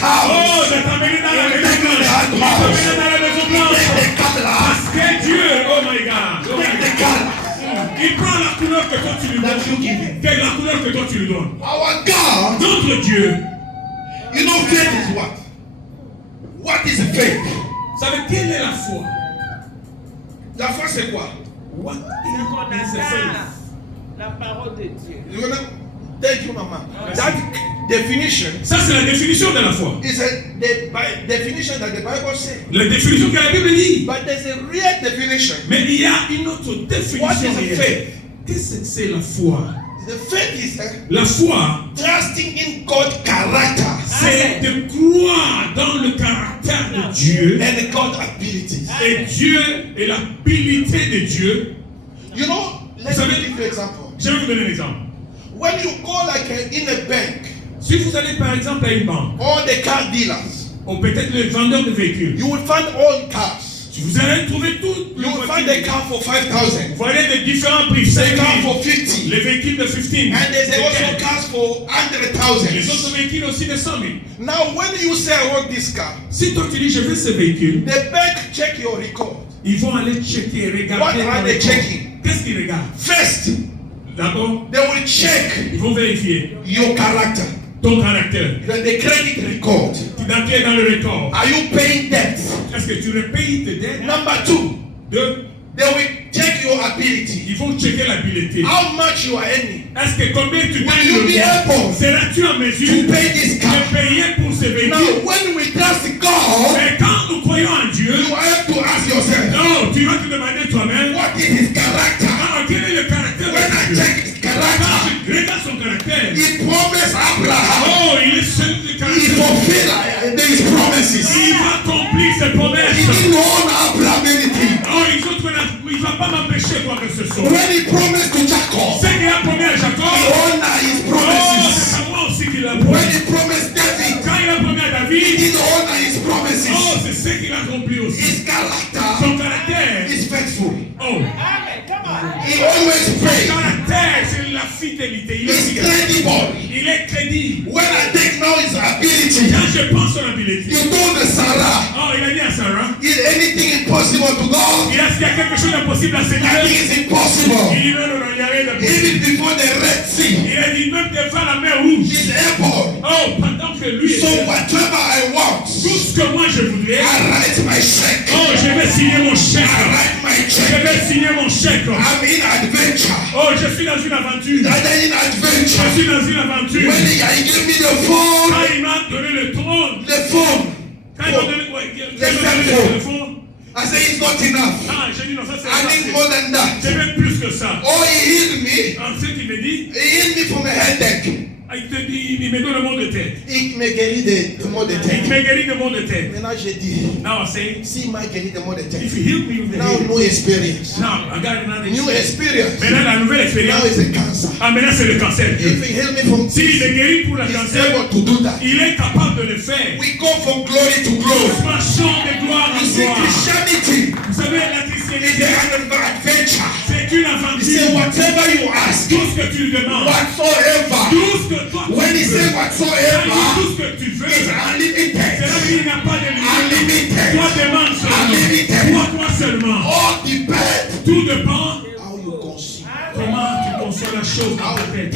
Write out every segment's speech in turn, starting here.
white house. Oh, je t'amène dans la maison blanche. Je t'amène dans la maison blanche. Parce que Dieu, oh my God. Oh my God. Il prend la couleur que toi tu lui donnes. Quelle est la couleur que toi tu lui donnes? Our God. Notre Dieu. You know faith is what? What is faith? Vous savez quelle est la foi? La foi c'est quoi? What is faith? La parole de Dieu. You gonna thank you, Mama. That definition. Ça c'est la définition de la foi. Is the definition that the Bible says. La définition que la Bible dit. But there's a real definition. Mais il y a une autre définition. What is faith? Qu'est-ce que c'est la foi? The faith is La foi, trusting in God's character. C'est de croire dans le caractère de Dieu and God's abilities. Et Dieu et l'habilité de Dieu. You know, let me give you an example. Je vais vous donner un exemple. When you go like in a bank, si vous allez par exemple à une banque, all the car dealers, ou peut-être les vendeurs de véhicules, you will find all cars. Vous allez trouver tout. You will find a car for 5,000. Vous voyez des différents prix. The car for 50. Les véhicules de 15. And there's also cars for 100,000. Les autres véhicules aussi de 100 000. Now, when you say I want this car, si toi tu dis je veux ce véhicule, the bank check your record. Ils vont aller checker, regarder. What are they checking? Qu'est-ce qu'ils regardent? First, d'abord, they will check. Ils vont vérifier your character. Ton caractère. The credit record. Tu es dans le record. Are you paying debt? Est-ce que tu repayes tes dettes? Number 2. Deux. They will check your ability. Ils vont checker l'habileté. How much you are earning? Est-ce que combien tu gagnes Will you be able seras-tu en mesure to pay this car? de payer pour ce véhicule? Now, when we trust God, mais quand nous croyons en Dieu, you have to ask yourself. Non, tu vas te demander toi-même. What is his character? Ah, quel est le caractère When de I Dieu? check his character, Regarde son caractère. he promised Abraham. Oh, il est celui de He caractère. fulfilled his promises. Il va accomplir ses He promesses. didn't own Abraham anything. Oh, il ne va pas m'empêcher quoi que ce soit. When he promised to Jacob, C'est qu'il a promis à Jacob. he honored his Oh, promises. c'est à moi aussi qu'il a When promis. he promised David, Quand il a promis à he David, didn't honor his oh, promises. c'est ce qu'il a accompli aussi. His character Son caractère. is faithful. Oh, Amen. Come on. He always son prays. caractère, c'est la fidélité. Il He's est credible. Il est crédible. When I take now his ability, Quand je pense à l'habileté. you told Sarah, Oh, il a dit à Sarah. is anything impossible to God? Est-ce qu'il y a quelque chose d'impossible à Seigneur? Nothing is impossible. Il dit non, il n'y a rien d'impossible. Even before the Red Sea, Il a dit même devant la mer rouge. he's able. Oh, pendant que lui So est whatever I want, tout ce que moi je voudrais. I write my check. Oh, je vais signer mon chèque. I write my Je check. vais signer mon chèque. I'm in adventure. Oh, je suis dans une aventure. I'm in adventure. Je suis dans une aventure. When he gave me the phone, Quand il m'a donné le trône. the phone, Quand il m'a donné, ouais, il m'a donné le téléphone. I said it's not enough. Ah, j'ai dit non, ça c'est I need more than that. j'ai même plus que ça. Oh, he healed me. Ensuite, il me dit, He healed me from a headache. il te dit, il me donne le mot de tête. Il me guérit de maux de Il tête. me guérit de mot de tête. Maintenant, j'ai dit, Now I say, si m'a guéri de maux de tête. if you heal me with the Now, heal. no experience. Now, I got another New experience. Maintenant, la nouvelle Now expérience. it's a cancer. Ah, maintenant, c'est le cancer. If he healed me from S'il est this, guéri pour la he's cancer, able to do that. il est capable de le faire. We go from glory to glory. Nous marchons de gloire en You see, gloire. Christianity Vous savez, la is christianité, an adventure. c'est une He said, aventure. whatever you ask, Tout ce que tu lui demandes, whatsoever. tout ce que toi tu When he veux, said tout whatsoever, ce que tu veux, it's unlimited. c'est-à-dire qu'il n'y a pas de limite. Unlimited. Toi demande seulement. Unlimited. Toi seulement. All depends Tout dépend how you conceive. comment tu conçois la chose dans ta tête.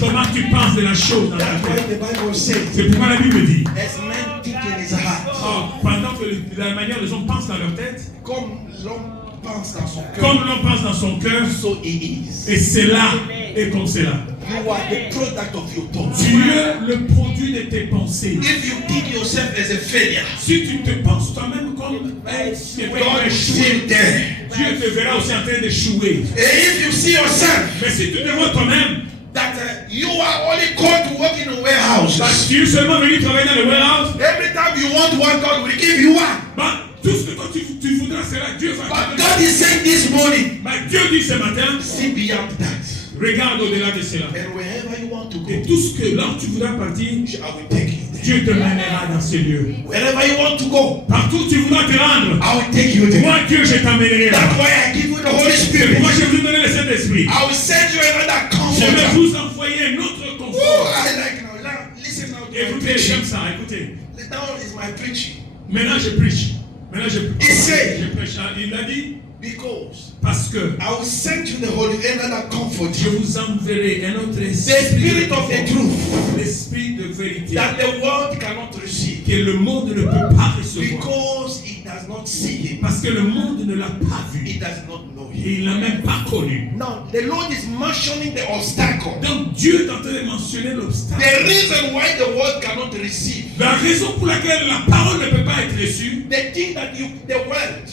Comment tu penses de la chose dans ta That's why tête. the Bible says, C'est pourquoi la Bible dit, as man think in his heart, oh, pendant que la manière les gens pensent dans leur tête, comme l'homme pense dans son cœur, comme l'on pense dans son cœur, so he is. et c'est là, et comme c'est là. You are the product of your thoughts. Tu es le produit de tes pensées. If you think yourself as a failure, Si tu te penses toi-même comme un God is still there. Dieu te verra aussi en train d'échouer. And if you see yourself Mais si tu te vois toi-même, that you are only called to work in a warehouse, parce que tu es seulement venu travailler dans le warehouse, every time you want one, God will give you one. bah, tout ce que toi tu voudras sera Dieu va But te God donner. is saying this morning, Mais Dieu dit ce matin, see beyond that. regarde au-delà de cela. And wherever you want to Et go, tout ce que là où tu voudras partir, I will take you there. Dieu te mènera dans ces lieux. Wherever you want to go, Partout où tu voudras te rendre, I will take you there. moi Dieu je t'emmènerai là. That's why I give you the Holy C'est Spirit. pourquoi je vais vous donner le Saint-Esprit. I will send you another Je vais comforter. vous envoyer un autre Oh, confort. I like now. Listen now to my Écoutez, preaching. j'aime ça, écoutez. now is my preaching. Maintenant je prêche. Maintenant je said- prêche. Il a dit, Because parce que I will send you the Holy another comfort. je vous enverrai un autre The esprit, spirit of the truth l'esprit de vérité, that the world cannot receive. que le monde ne peut pas recevoir. Because it does not see him. Parce que le monde ne l'a pas vu. It does not know him. Et il ne l'a même pas connu. Now, the Lord is mentioning the obstacle. Donc Dieu est en train de mentionner l'obstacle. The reason why the world cannot receive. La raison pour laquelle la parole ne peut pas être reçue, The thing that the world,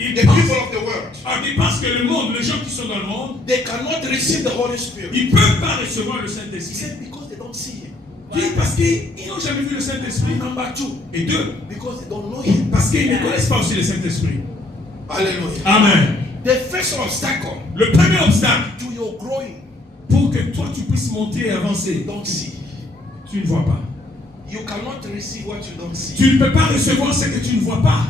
il the pense, people of the world, il pense que le monde, les gens qui sont dans le monde, they cannot receive the Holy Spirit. ils ne peuvent pas recevoir le He Saint-Esprit. said because they don't see him. Dit parce qu'ils n'ont jamais vu le Saint-Esprit. Number two, Et deux, because they don't know him. parce qu'ils ne connaissent pas aussi le Saint-Esprit. Hallelujah. Amen. The first obstacle Le premier obstacle to your growing, pour que toi tu puisses monter et avancer, don't see. tu ne vois pas. You cannot receive what you don't see. Tu ne peux pas recevoir ce que tu ne vois pas.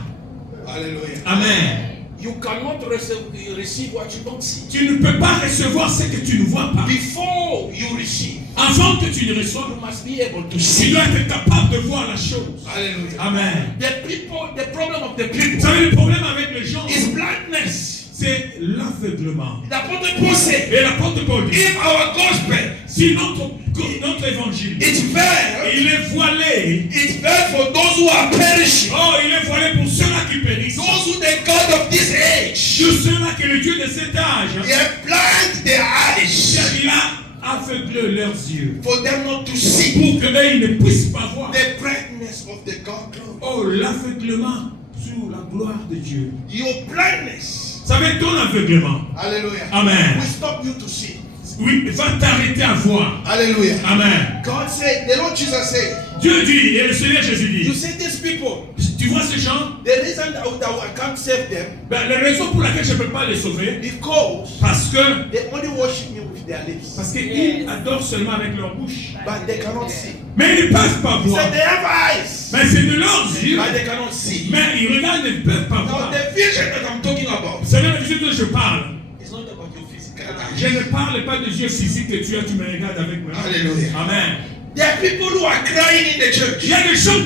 Hallelujah. Amen. You cannot receive what you don't see. Tu ne peux pas recevoir ce que tu ne vois pas. Before you receive, Avant que tu ne reçoives, you must be able to tu see. dois être capable de voir la chose. Hallelujah. Amen. The problem of the Vous people savez, le problème avec les gens, is blindness. c'est l'aveuglement. L'apôtre Paul said, Et l'apôtre Paul dit, if our gospel si notre évangile, is veiled, il est voilé, it's veiled for those who are perishing, oh, il est voilé pour ceux-là qui périssent, those who the God of this age, pour ceux-là que le Dieu de cet âge, he have blinded their eyes il a aveuglé leurs yeux, for them not to see pour qu'eux ils ne puissent pas voir. the brightness of the God glory. Oh, l'aveuglement sur la gloire de Dieu. Your blindness, Vous savez, ton aveuglement, hallelujah, Amen, will stop you to see. oui, va t'arrêter à voir. Hallelujah. Amen. God said, the Lord Jesus said, Dieu dit, et le Seigneur Jésus you dit, see these people, tu vois ces gens, the reason that I can't save them, ben, la raison pour laquelle je ne peux pas les sauver, because parce que they only worship me with their lips, parce qu'ils adorent seulement avec leur bouche. but they cannot see. Mais ils ne peuvent pas He voir. said they have eyes, Mais c'est de leurs yeux. but they cannot see. Mais ils regardent et ne peuvent pas Now voir. the vision that I'm talking about Vous savez, la vision dont je parle, is not about your physical je eyes. ne parle pas de yeux physiques que tu as, tu me regardes avec moi. Hallelujah. Amen. There are people who are crying in the church. Il y a des gens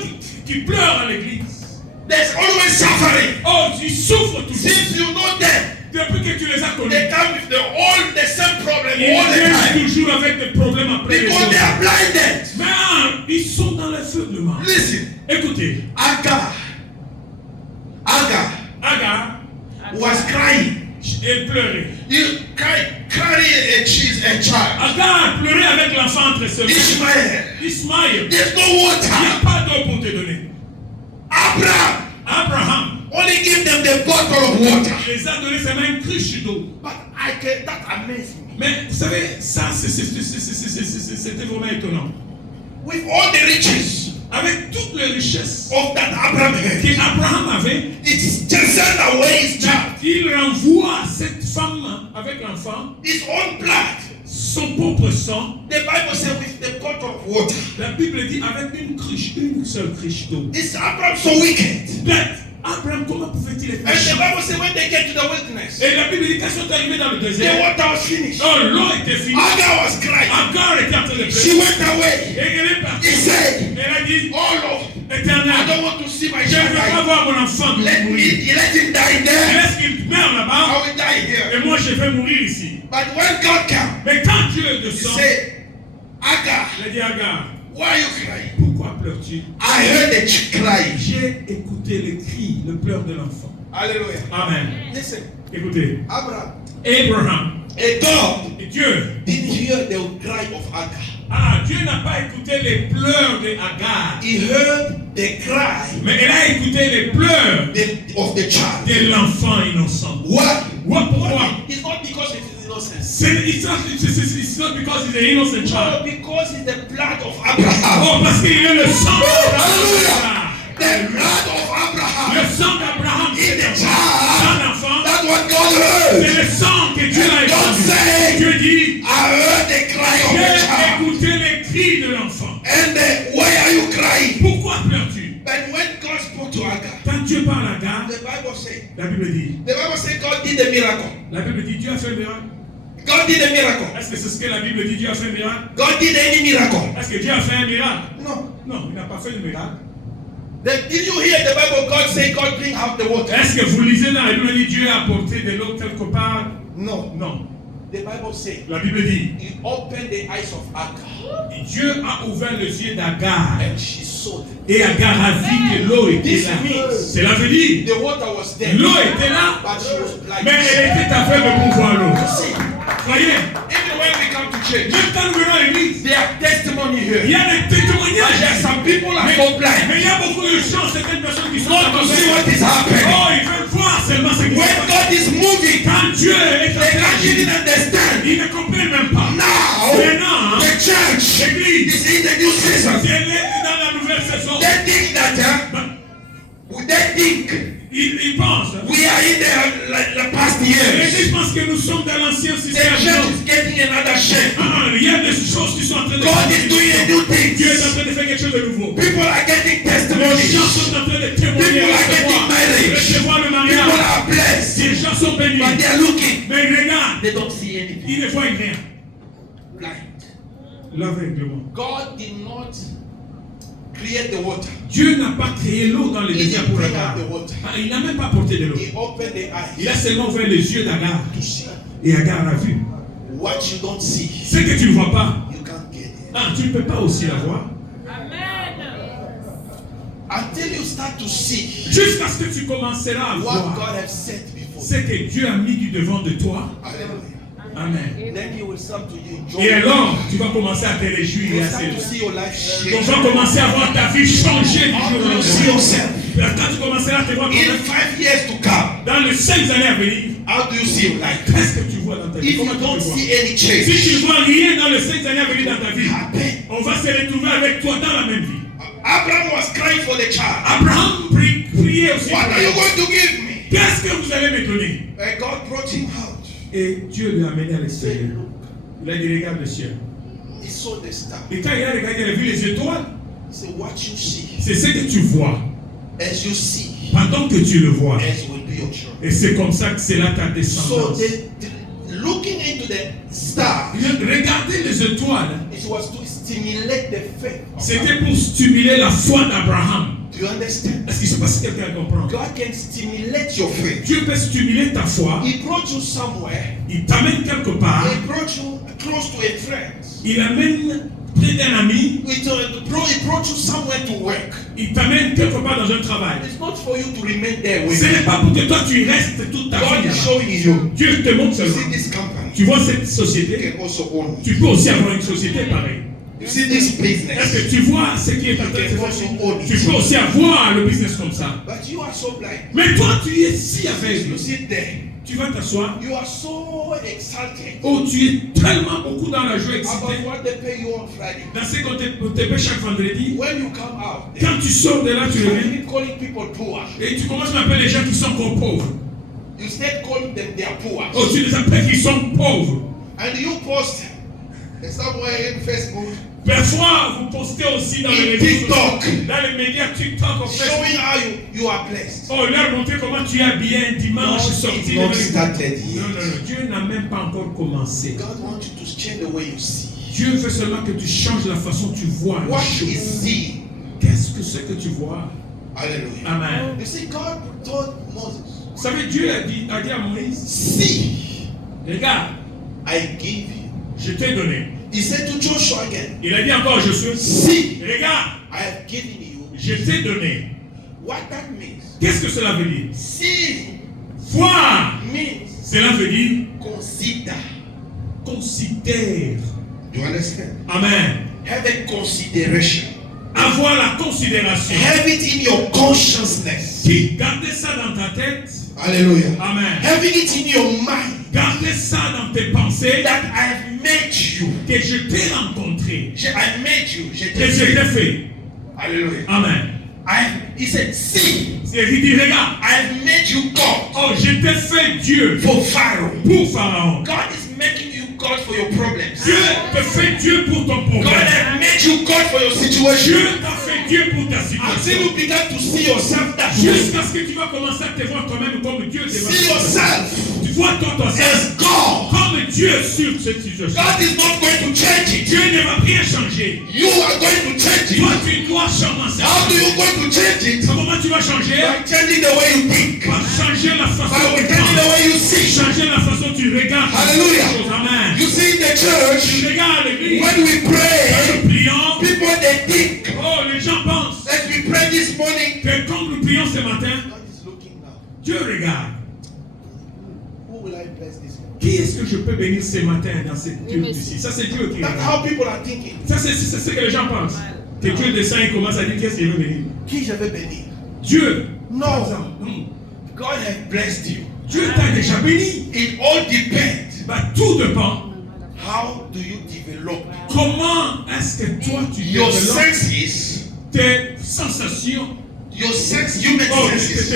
qui pleurent à l'église. There's always suffering. Oh, ils souffrent toujours. Since you know them, Depuis que tu les as connus, they come with the same problem ils all the time. viennent toujours avec des problèmes après les Because they autres. are blinded. Mais ils sont dans l'aveuglement. Listen, Écoutez, Agar Agar, was crying. elle pleurait. He carrying a child. Agar a pleuré avec l'enfant entre ses mains. Ishmael. Ismaël, There's no il n'y a water. pas d'eau pour te donner. Abraham Abraham only give them the bottle of water. les a donné seulement une cruche d'eau. But that amazed me. Mais vous savez, ça c'était vraiment étonnant. With all the riches Avec toutes les richesses of that Abraham had, qu'Abraham avait, it's just send away his child. il renvoie cette femme avec l'enfant, His own blood. son propre sang. The Bible says with the pot of water. La Bible dit avec une seule cruche d'eau. Is Abraham so wicked? Bête, Abraham, comment pouvait-il être And the méchant? Bible says when they get to the wilderness, Et la Bible dit, quand ils sont arrivés dans le the désert, water was finished. oh, l'eau était finie. Agar was crying. Agar était en train de She pleurer. went away. Et elle est partie. He said, Elle a dit, oh Lord, I Éternel, don't want to see my je ne child veux pas die. voir mon enfant Let mourir. him die there. Laisse qu'il meure là-bas I will die here. et moi je vais mourir ici. But when God came, Mais quand Dieu he descend, said, Agar, il a dit Agar, why are you crying? pourquoi pleures-tu? I heard the child crying. J'ai écouté les cris, le pleur de l'enfant. Hallelujah. Amen. Listen, Écoutez, Abraham, Abraham, a God et Dieu, didn't hear the cry of Agar. Dieu n'a pas écouté les pleurs de Agar, He heard the cry mais il a écouté les pleurs of the child. de l'enfant innocent. Why? Pourquoi? It's not because of his innocence. It's not because he's an innocent child. No, because it's the blood of Abraham. Oh, parce qu'il y a le sang d'Abraham. The blood of Abraham. Le sang d'Abraham, In the c'est child. un enfant. That's what God heard. C'est le sang que Dieu a God étendu. said, Dieu dit, I heard the cry of the j'ai child. écouté les cris de l'enfant. And why are you crying? Pourquoi pleures-tu? But when God spoke to Agar, Quand Dieu parle à Agar, the Bible says, la Bible dit, God did a miracle. la Bible dit, Dieu a fait un miracle. God did a miracle. Est-ce que c'est ce que la Bible dit, Dieu a fait un miracle? God did any miracle. Est-ce que Dieu a fait un miracle? No. Non, il n'a pas fait de miracle. Then did you hear the Bible? God say, God bring out the water. Est-ce que vous lisez dans la Bible, dit Dieu a apporté de l'eau quelque part? No. Non. The Bible say, La Bible dit, He opened the eyes of Agar Dieu a ouvert les yeux d'Agar. and she saw them. Et Agar a vu que l'eau était This là. means Cela veut dire, the water was there, l'eau était là, but she was blind. mais elle était aveugle pour voir l'eau. See, Voyez, even when we come to church, même quand nous venons à l'église, there are testimony il here. y a des But there are témoignages. some people are Mais so blind. il y a beaucoup de gens, certaines personnes qui sont Not to see what is happening. oh, ils veulent voir seulement ce qui se When passe. God is moving, Quand Dieu est en they train can't even d'agir, understand. ils ne comprennent même pas. Now, Maintenant, the church l'église, is in the new season. elle est dans la nouvelle saison. They think that, they think Ils pensent. we are in the past years. L'église pense que nous sommes dans l'ancien The système. church is getting another shape. Il y a des choses qui sont en train de God is doing a new thing. Dieu est en train de faire quelque chose de nouveau. People are getting Les gens testimonies. sont en train de témoigner, People are getting married. recevoir le People mariage. are blessed. Les gens sont bénis. But they are looking. Mais ils regardent, They don't see anything. ils ne voient rien. Blind. L'aveuglement. God did not create the water. Dieu n'a pas créé l'eau dans les He déserts didn't pour bring Agar. out the water. Il n'a même pas porté de l'eau. He opened the Il a eyes seulement ouvert les yeux d'Agar. to see. Et Agar a vu. What you don't see, Ce que tu ne vois pas, you can't get it. tu ne peux pas aussi la voir. Until you start to see Jusqu'à ce que tu commenceras à what voir God has set before ce que Dieu a mis du devant de toi. you. Hallelujah. Amen. Then you will start to enjoy. Et alors, tu vas commencer à te réjouir You et will à start to célébrer. see your life On change. va commencer à voir ta vie changer du jour au You see lendemain. yourself. Quand tu commenceras à te voir In 5 years to come, dans les 5 années à venir, how do you see your life? qu'est-ce que tu vois dans ta vie? If you Comment tu don't te vois? see any Si tu change, ne vois rien dans les 5 années à venir dans ta vie, happen. on va se retrouver avec toi dans la même vie. Abraham was crying for the child. Abraham priait aussi. What are you going to give me? Qu'est-ce que vous allez me donner? And God brought him out. Et Dieu lui a amené à l'extérieur. Il a dit, regarde le ciel. He saw the star. Et quand il a regardé, il a vu les étoiles. He said, what you see, C'est ce que tu vois. as you see, Pendant que tu le vois. as will be your children. Et c'est comme ça que c'est là ta So descendance. looking into the star, Regardez les étoiles. it was to stimulate the faith. of C'était Abraham. pour stimuler la foi d'Abraham. Do you understand? Est-ce qu'il se passe quelqu'un comprend? God can stimulate your faith. Dieu peut stimuler ta foi. He brought you somewhere. Il t'amène quelque part. He brought you close to a friend. Il amène près d'un ami. He brought you somewhere to work. Il t'amène quelque part dans un travail. It's not for you to remain there with Ce him. n'est pas pour que toi tu y restes toute ta God vie. is là-bas. showing you. Dieu te montre You seulement. see this company. Tu vois cette You société. can also own it. Tu peux aussi avoir une société pareille. You see this Est-ce business. que tu vois ce qui est en train de se passer? Tu peux aussi avoir le business comme ça. But you are so blind. Mais toi, tu es si aveugle. You sit there. Tu vas t'asseoir. You are so excited Oh, tu es tellement beaucoup dans la joie about excitée. what they pay you on Friday. Dans ce qu'on te paie chaque vendredi. When you come out, Quand tu sors de là, tu you reviens. start calling people poor. Et tu commences à appeler les gens qui sont encore pauvres. You start calling them they are poor. Oh, tu les appelles qui sont pauvres. And you post somewhere in Facebook Parfois, vous postez aussi dans les In réseaux TikTok. sociaux, dans les médias TikTok, en Facebook. showing how you are blessed. Oh, leur montrer comment tu es bien dimanche sorti. It's not started Non, non, yet. non. Dieu n'a même pas encore commencé. God wants you to change the way you see. Dieu veut seulement que tu changes la façon dont tu vois What les is choses. seeing? Qu'est-ce que c'est que tu vois? Hallelujah. Amen. You see, God told Moses, Vous savez, Dieu a dit à Moïse, see, regarde, I give you. je t'ai donné. He said to Joshua again, Il a dit encore, je suis. see, Regarde, I have given you. je t'ai donné. What that means, Qu'est-ce que cela veut dire? see Voir, means cela veut dire consider. considère. Do you understand? Amen. Have a consideration. Avoir la considération. Have it in your consciousness. Gardez ça dans ta tête. Hallelujah. Amen. Having it in your mind Gardez ça dans tes pensées. that I've made you. Que je t'ai rencontré. I made you. Que je t'ai fait. Hallelujah. Amen. He said, see, Il dit, regarde. I've made you God Oh, je t'ai fait Dieu for Pharaoh. pour Pharaon. God is making you God for your problems. Dieu te fait Dieu pour ton God problème. has made you God for your situation. Dieu t'a fait Dieu pour ta Until situation. you begin to see yourself that way. Jusqu'à ce que tu vas commencer à te voir toi-même comme Dieu te See voit. yourself Tu vois toi, toi seul, as God. comme Dieu sur cette situation. God is not going to change it. Dieu ne va rien changer. You are going to change Toi, it. tu dois changer. How do you going to change it? Comment tu vas changer? By changing the way you think. Par changer la façon By dont tu changing the penses. way you see. Changer la façon dont tu regardes. Hallelujah. les choses. Amen. You see in the church, Tu regardes l'église. when we Quand pray, nous prions, people they think. oh, les gens pensent As we pray this morning, que quand nous prions ce matin, God is looking now. Dieu regarde. Who will I bless this morning? Qui est-ce que je peux bénir ce matin dans cette culte ici? Ça, c'est Dieu qui That's regarde. how people are thinking. Ça, c'est ce que les gens pensent. Que Dieu descend et commence à dire qu'est-ce qu'il veut bénir. Qui je vais bénir? Dieu. No. Par exemple, God has blessed you. Dieu t'a déjà béni. It all depends. Bah, tout dépend. How do you develop Comment est-ce que toi tu your développes senses? tes sensations, Your sense, human senses,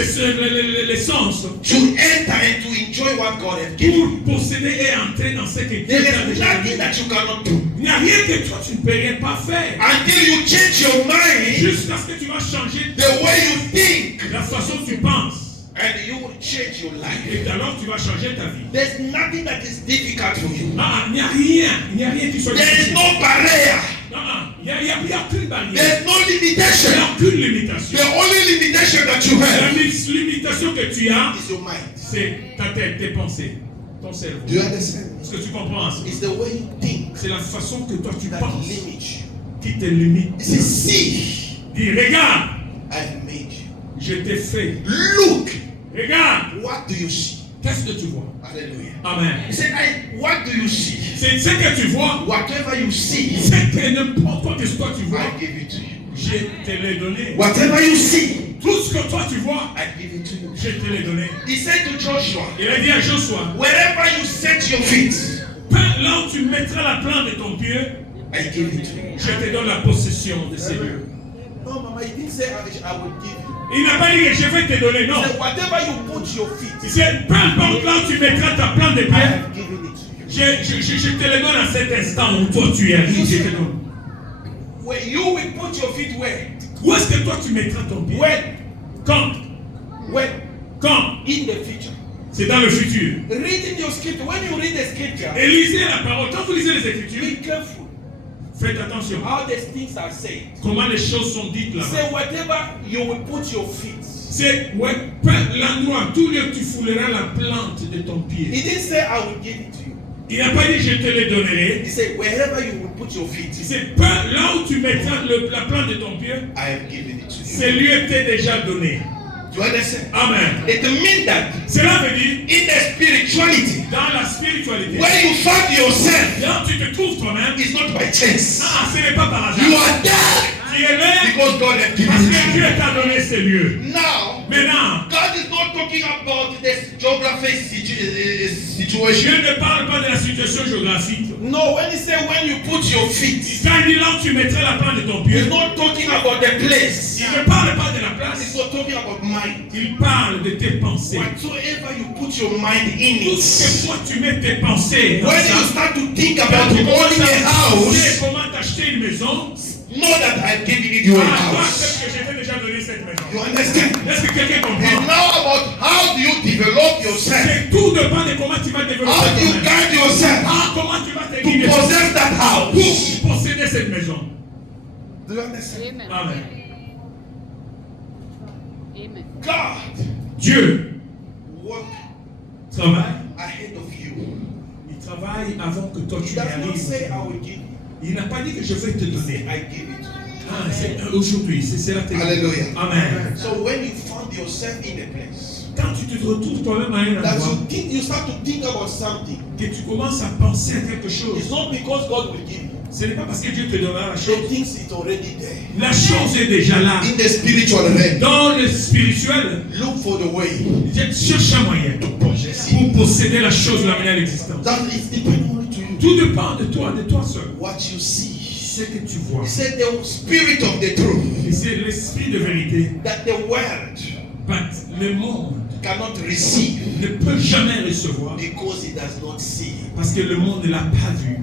les sens, to enter and to enjoy what God has given you. pour posséder et entrer dans ce que Dieu There t'a is déjà nothing donné. that you cannot do Il n'y a rien que toi tu ne peux rien pas faire. until you change your mind, Jusqu'à ce que tu vas changer the way you think, la façon dont tu penses. and you will change your life. Et alors tu vas changer ta vie. There's nothing that is difficult for you. Ah, il n'y a rien qui soit There is difficile. no barrier. Il n'y a aucune barrière. There's no Il n'y limitation. a aucune limitation. The only limitation that you La have limitation que tu as, is your mind. c'est ta tête, tes pensées, ton cerveau. Do you understand? Est-ce que tu comprends ça? It's the way you think C'est la façon que toi tu that penses limits you. qui te limite. He says, see, Dis, regarde, I've made you. je t'ai fait. Look, Regarde, what do you see? qu'est-ce que tu vois? Hallelujah. Amen. He said, what do you see? C'est ce que tu vois. Whatever you see, C'est que n'importe quoi que toi tu vois, I give it to you. je te l'ai donné. Whatever you see, Tout ce que toi tu vois, I give it to you. je te l'ai donné. He said to Joshua, Il a dit à Joshua, wherever you set your feet, là où tu mettras la plante de ton pied, I give it to you. je te donne la possession de ces lieux. No, Mama, he didn't say I will give you. Il n'a pas dit que je vais te donner, non. He said, whatever you put your feet, Il dit, peu importe là où tu mettras ta plante de I pied, have given it to you. je te le donne à cet instant où toi tu es. Je te donne. Where you will put your feet where? Où est-ce que toi tu mettras ton pied? When? Quand? When? Quand? In the future. C'est dans le futur. Reading your scripture. When you read the scripture, Et lisez la parole. Quand vous lisez les Écritures, be careful faites attention. how these things are said. Comment les choses sont dites là-bas. Say whatever you will put your feet. C'est ouais, l'endroit, tout lieu tu fouleras la plante de ton He pied. didn't say I will give it to you. Il n'a pas dit je te le donnerai. He said wherever you will put your feet, Il dit là où tu mettras la plante de ton pied, I have given it to you. ce lieu t'est déjà donné. Do you understand? Amen. It means that Cela veut dire, in the spirituality, dans la spiritualité, where you find yourself, là où tu te trouves toi-même, it's not by chance. ah, ce n'est pas par hasard. You are there Tu es là because God has given parce it que to Dieu you. t'a donné ce lieu. Now, Maintenant, God is not talking about this geography Dieu situation. ne parle pas de la situation géographique. No, when he said when you put your feet, Quand il dit là où tu mettrais la plante de ton pied, he's not talking about the place. il ne parle pas de la He's place, not talking about mind. il parle de tes pensées. Whatsoever you put your mind in Tout ce it, que toi tu mets tes pensées dans when you ça, start to think quand about tu commences owning a à penser house, comment t'acheter une maison, know that I've given you a ah, toi, house. c'est que je t'ai déjà donné cette maison. You understand? Est-ce que quelqu'un It's comprend? now about how do you develop yourself? C'est tout dépend de comment tu vas développer How do you toi-même. guide yourself Ah, comment tu vas te to guider possess that house? pour posséder cette maison. Do you understand? Amen. Amen. Amen. God Dieu work travaille. ahead of you. Il travaille avant que toi He tu y does not say arrives. I will give you. Il n'a pas dit que je vais te He donner. said I give it to you. Ah, c'est aujourd'hui, c'est cela. Hallelujah. Amen. So when you found yourself in a place Quand tu te retrouves toi-même à un that endroit, you think you start to think about something, que tu commences à penser à quelque it's chose, not because God will give you. ce n'est pas parce que Dieu te donnera la chose. The things is already there. La chose est déjà là. In the spiritual realm, Dans le spirituel, look for the way cherche un moyen to possess it. pour posséder la chose, l'amener à l'existence. That is depending only to you. Tout dépend de toi seul. What you see. Ce que tu vois. He said the spirit of the truth, Et c'est l'esprit de vérité. that the world But le monde cannot receive ne peut jamais recevoir because it does not see. parce que le monde ne l'a pas vu.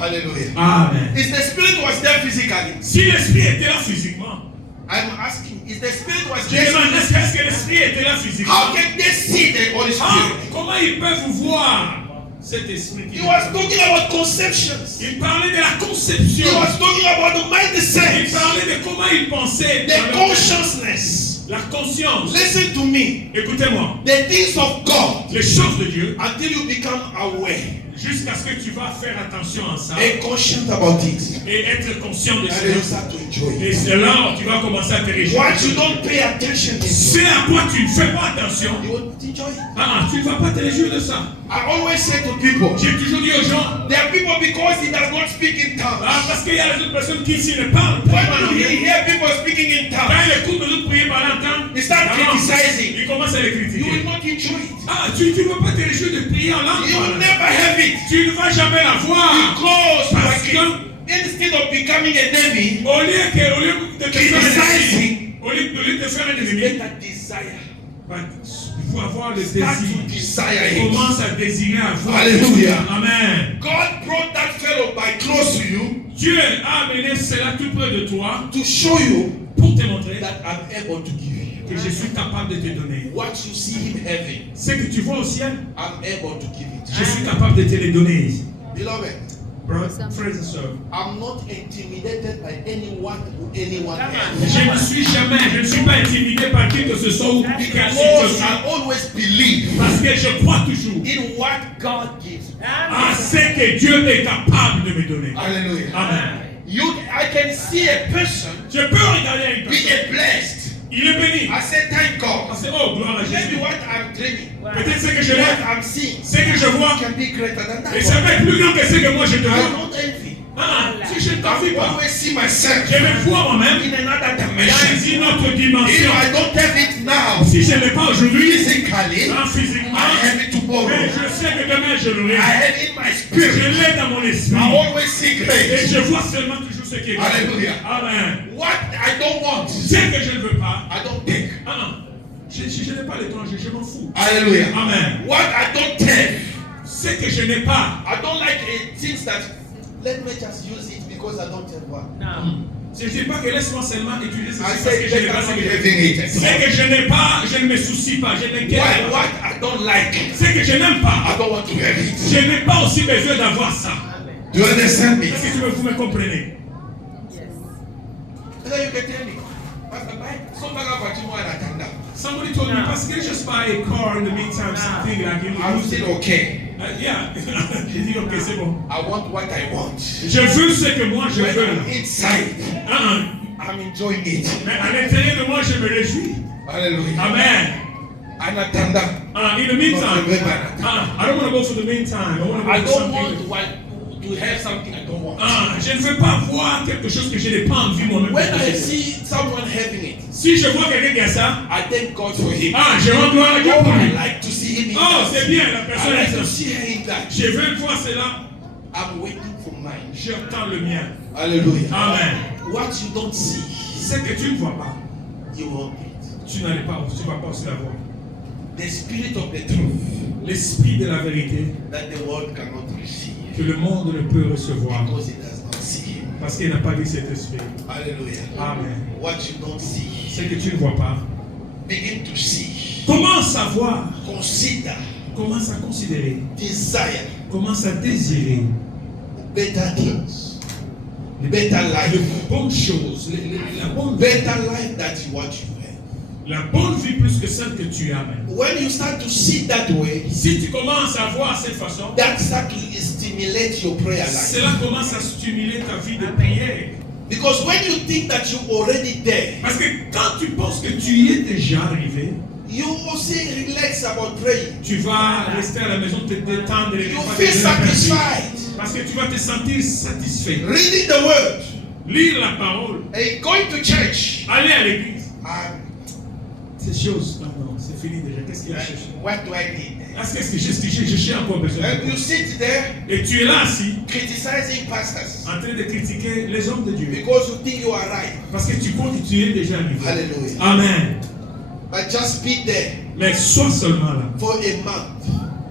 Hallelujah. Amen. If the spirit was there physically, Si l'esprit était là physiquement, I'm asking, if the spirit was je there demande est-ce physically, que l'esprit était là physiquement? how can they see the Holy Ah, Spirit? comment ils peuvent voir cet esprit qui He was talking about conceptions. il parlait de la He conception. was talking about the Il mindset, parlait de comment il pensait. the consciousness. La conscience. Listen to me. Écoutez-moi. The things of God, Les choses de Dieu, until you become aware jusqu'à ce que tu vas faire attention à ça and conscious about it, et être conscient de and then you ça. start to enjoy Et it. c'est là où tu vas commencer à te réjouir. What you don't pay attention to, C'est à quoi tu ne fais pas attention. you won't enjoy it. Tu ne vas pas te réjouir de ça. I always say to people, J'ai toujours dit aux gens, there are people because he does not speak in tongues. parce qu'il y a les autres personnes qui ici ne parlent pas When en you anglais. hear people speaking in Quand tongues, ils écoutent les autres prier par l'entendre, they start criticizing. ils commencent à les You will critiquer. not enjoy it. Tu ne peux pas te réjouir de prier en langue. You will never have it. Tu ne vas jamais la voir. Because Parce like, que instead of becoming an enemy, au lieu de te faire un criticizing, ennemi, au lieu de te faire un it's ennemi, better desire. il faut avoir le Start désir. to desire it. Commence à désirer avoir. Hallelujah. Amen. God brought that fellow by close to you Dieu a amené cela tout près de toi to show you pour te montrer that I'm able to give you. que je suis capable de te donner. What you see him having, Ce que tu vois au ciel, I'm able to give it. je suis capable de te les donner. Beloved, Brothers, friends and sisters. I'm not intimidated by anyone or anyone Come else. Je ne suis pas intimidé par qui que ce soit ou quelle Because situation. I always believe Parce que je crois toujours in what God gives. à ce que Dieu est capable de me donner. Hallelujah. Amen. I can see a person Je peux regarder une be personne. a blessed. Il est béni. I say thank God. Parce que, oh, gloire à Maybe Jésus. what I'm dreaming, Peut-être ce que je what lève, I'm seeing, ce que je vois, can be greater than that. et ça va être plus grand que ce que moi je te I vois. don't envy. Si je ne t'envie I pas, always see myself je me vois moi-même in another dans dimension. une autre If dimension. I don't have it now, Si je ne l'ai pas aujourd'hui, physically, physiquement, I have it tomorrow. mais je sais que demain je I l'aurai. have it in my Je spirit. l'ai dans mon esprit. I always see Et grace. je vois seulement toujours ce qui est bon. Hallelujah. Amen. What I don't want, Ce que je ne veux pas, I don't take. je n'ai pas le temps, je m'en fous. Hallelujah. Amen. What I don't take, Ce que je n'ai pas, I don't like things that, let me just use it because I don't have one. No. je ne dis pas que laisse-moi seulement utiliser I ceci parce say, que je n'ai let pas us ce be que je having veux. it. Ce que je n'ai pas, je ne me soucie pas, je n'inquiète pas. What I don't like, Ce que je n'aime I pas, don't want to have it. je n'ai pas aussi besoin d'avoir ça. Do you understand me? Est-ce que vous me comprenez? Then you can tell me, Pastor Mike, something about you more than that. Somebody told me, Pastor, can you just buy a car in the meantime, something like you I'm use it? still okay. Yeah. J'ai dit, ok, c'est bon. I want what I want. Je veux ce que moi je When veux. I'm inside, Ah, I'm enjoying it. mais à l'intérieur de moi, je me réjouis. Hallelujah. Amen. Anatanda. In the meantime, I don't want to go for the meantime. I want to go I for don't something. want to have something I don't want. Je ne veux pas voir quelque chose que je n'ai pas envie moi-même. When I see someone having it, Si je vois quelqu'un qui a ça, I thank God for him. je rends gloire à Dieu Oh, pour I lui. like to see him in Oh, c'est that. bien, la I personne like est to ça. see her in that. Je veux voir cela. I'm waiting for mine. J'attends le mien. Hallelujah. Amen. What you don't see, Ce que tu ne vois pas, you won't get. tu n'allais pas, tu vas pas aussi l'avoir. The spirit of the truth L'esprit de la vérité that the world cannot receive que le monde ne peut recevoir because it does not see him. parce qu'il n'a pas vu cet esprit. Hallelujah. Amen. What you don't see, Ce que tu ne vois pas, begin to see. commence à voir, Consider, commence à considérer, desire commence à désirer better things, better les life, bonnes choses, la bonne better life that you want you have. La bonne vie plus que celle que tu as même. When you start to see that way, Si tu commences à voir cette façon, that start to stimulate your prayer life. cela commence à stimuler ta vie de prière. Because when you think that you're already there, Parce que quand tu penses que tu y es déjà arrivé, you also relax about praying. tu vas rester à la maison, te détendre et You ne pas feel te déraper. satisfied. Parce que tu vas te sentir satisfait. Reading the word, Lire la parole, and going to church, aller à l'église. and Ces choses, non, c'est fini déjà. Qu'est-ce qu'il y a à chercher? what do I need? Qu'est-ce que j'ai encore besoin? And you sit there Et tu es là assis, criticizing pastors en train de critiquer les hommes de Dieu. because you think you are right. Parce que tu crois que tu es déjà arrivé. Hallelujah. Amen. But just be there Mais sois seulement là. for a month,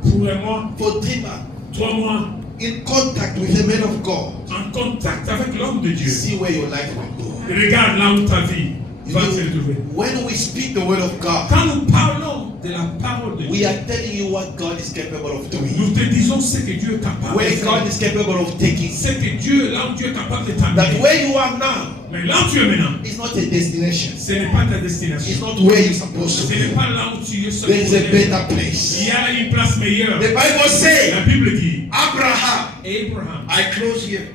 Pour un mois, for 3 months, 3 mois, in contact with the man of God. en contact avec l'homme de Dieu. See where your life will go. Et regarde là où ta vie You va know, se retrouver. when we speak the word of God, Quand nous parlons de la parole de we Dieu, are telling you what God is capable of doing. nous te disons disons ce que Dieu est capable de where faire. God is capable of taking. C'est que Dieu, là où Dieu est capable de That t'amener. where you are now Mais là où tu es maintenant, is not a destination. ce n'est pas ta It's destination. not where you're supposed Ce to n'est be. pas là où tu es There is a supposé. better place. Il y a une place meilleure. The Bible says, La Bible dit, Abraham, Abraham, I close here.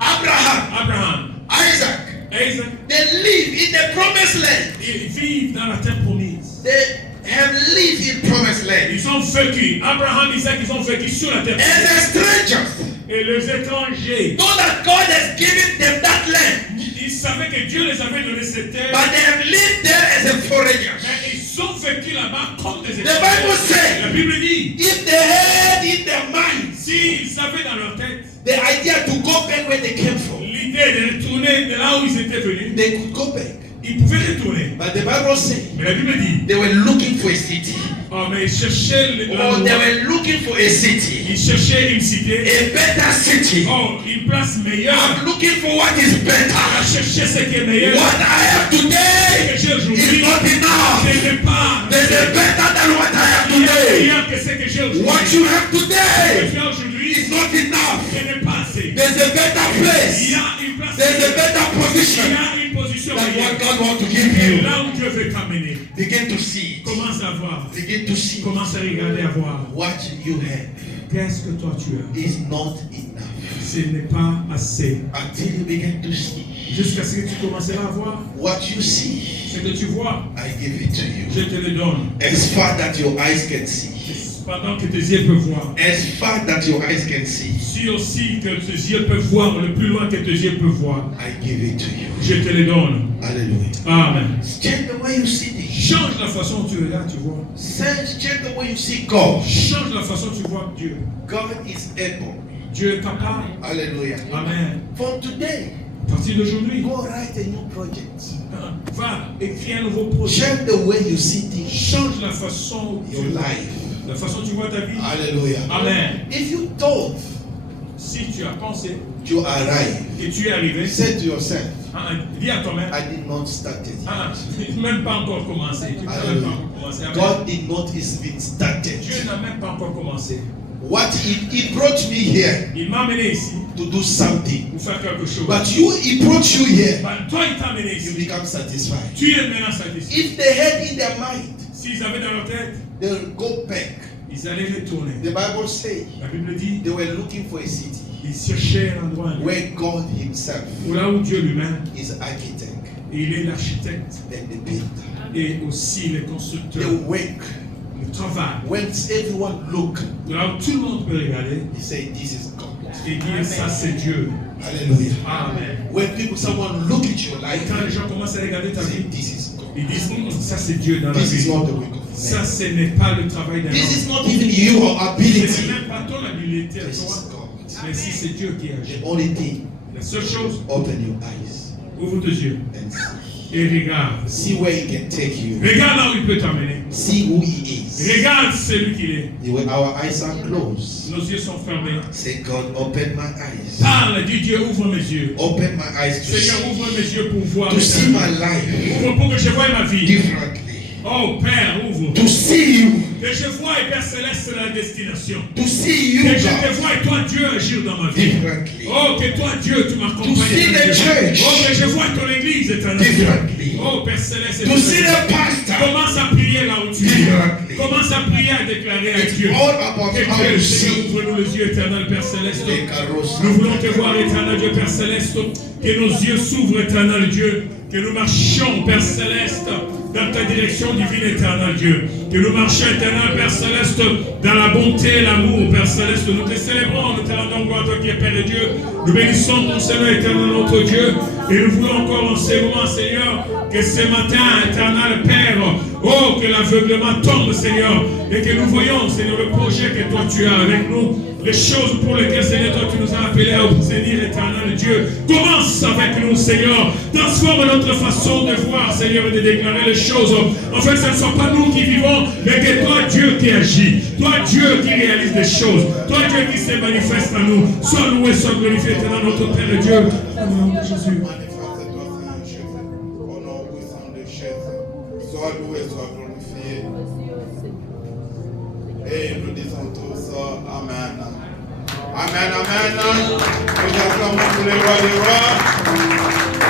Abraham, Abraham, Isaac, Isaac, they live in the promised land. ils vivent dans la terre promise. They have lived in promised land. Ils ont vécu, Abraham, Isaac, ils ont vécu sur la terre promise. As a strangers, Et les étrangers, know that God has given them that land, ils savaient que Dieu les avait donné cette terre, but they have lived there as a foreigners. mais ils ont vécu là-bas comme des The Bible étrangers. says, La Bible dit, if they had in their minds s'ils avaient dans leur tête the idea to go back where they came from, l'idée de retourner de là où ils étaient venus, they could go back. ils pouvaient retourner. But the Bible says Mais la Bible dit, they were looking for a city. oh, mais ils cherchaient Or they were looking for a city, ils cherchaient une cité, a better city. oh, une place meilleure. I'm looking for what is À better. chercher ce qui est meilleur. What I have Ce today que j'ai is aujourd'hui, not enough. ce n'est pas. There's a better than what I have Il y a today. meilleur que ce que j'ai aujourd'hui. What you have Ce que today j'ai aujourd'hui, is not enough. ce n'est pas assez. There's a better Il y place. a une place. There's a better Il y position a une position than meilleure. what God wants to give Et you. là où Dieu veut t'amener, Begin to see it. commence à voir. Begin to see Commence à regarder, à voir. what you have Qu'est-ce que toi tu as? is not enough. Ce n'est pas assez. Until you begin to see Jusqu'à ce que tu commenceras à voir. what you see, Ce que tu vois, I give it to you. je te le donne. As far that your eyes can see. Pendant que tes yeux peuvent voir. As far that your eyes can see, Si aussi que tes yeux peuvent voir, le plus loin que tes yeux peuvent voir, I give it to you. je te le donne. Hallelujah. Amen. Change the way you see things. Change la façon dont tu regardes, tu vois. Change the way you see God. Change la façon dont tu vois Dieu. God is able. Dieu est capable. Hallelujah. Amen. From today, À partir d'aujourd'hui, go write a new project. va écrire un nouveau projet. Change the way you see things. Change la façon dont Your tu vois. life. La façon dont tu vois ta vie. Hallelujah. Amen. If you thought Si tu as pensé you arrived, que tu es arrivé, say to yourself, dis à toi-même, I did not start it. même pas encore commencé. Tu n'as même pas encore commencé. Amen. God did not even started. Dieu n'a même pas encore commencé. What he brought me here Il m'a amené ici to do something. pour faire quelque chose. But he brought you here. Ben, toi, il t'a amené You ici. become satisfied. Tu es maintenant satisfait. If they had in their mind, S'ils avaient dans leur tête, they'll go back. ils allaient retourner. The Bible says La Bible dit, they were looking for a city ils cherchaient un endroit where God Himself là où Dieu lui-même, is architect il est l'architecte and the builder. et aussi le The constructeur, work. le travail. When everyone look, Là où tout le monde peut regarder he say, "This is God." et dire ça c'est Dieu. Hallelujah. Amen. When someone look at your Et life, quand les gens commencent à regarder ta say, vie, "This is God." ils disent ça c'est Dieu dans la This is vie. not the work of Ça man. ce n'est pas le travail d'un This is homme. not even your Ce ability. n'est même pas ton habilité à This is toi, God. mais si c'est Dieu qui agit. The only thing, La seule chose, open your eyes ouvre tes yeux and see. et regarde. See where He can take you. Regarde là où il peut t'amener. See who He is. Regarde celui qu'il est. Our eyes are closed. Nos yeux sont fermés. Say, God, open my eyes. Parle, dis Dieu, ouvre mes yeux. Open my eyes to Seigneur, see, ouvre mes yeux pour voir. to see my life Ouvre pour que je voie ma vie. differently. Oh Père, ouvre. To see you. Que je voie, Père Céleste, la destination. To see you, Que je te God, voie, toi Dieu, agir dans ma vie. differently. Oh, que toi Dieu, tu m'accompagnes. To see the church. Oh, que je vois ton église éternelle. Differently. Oh, Père Céleste. To see the pastor. Commence à prier là où tu es. Differently. Commence à prier, à déclarer à It's Dieu. all about Que how Dieu, you Seigneur, see. ouvre-nous les yeux éternels, Père Céleste. Les carrosses. Nous voulons te voir, éternel Dieu, Père Céleste. Que nos yeux s'ouvrent, éternel Dieu. Que nous marchions, Père Céleste, dans ta direction divine, éternel Dieu. Que nous marchions, éternel Père Céleste, dans la bonté et l'amour, Père Céleste. Nous te célébrons, nous te rendons gloire, toi qui es Père et Dieu. Nous bénissons ton Seigneur éternel, notre Dieu. Et nous voulons encore en ces moments, Seigneur, que ce matin, éternel Père, oh, que l'aveuglement tombe, Seigneur. Et que nous voyons, Seigneur, le projet que toi tu as avec nous. Les choses pour lesquelles, Seigneur, toi tu nous as appelés à obtenir, éternel Dieu. Commence avec nous, Seigneur. Transforme notre façon de voir, Seigneur, et de déclarer les choses. En fait, ce ne sont pas nous qui vivons, mais que toi, Dieu, qui agit. Toi, Dieu, qui réalise des choses. Toi, Dieu, qui se manifeste à nous. Sois loué, sois glorifié, éternel, notre Père et Dieu. Au nom de Jésus. Manifeste-toi, Seigneur Jésus, au nom puissant de Jésus. Sois loué, sois glorifié. Et nous disons tous, Amen. Amen, amen. Nous acclamons pour les rois des rois.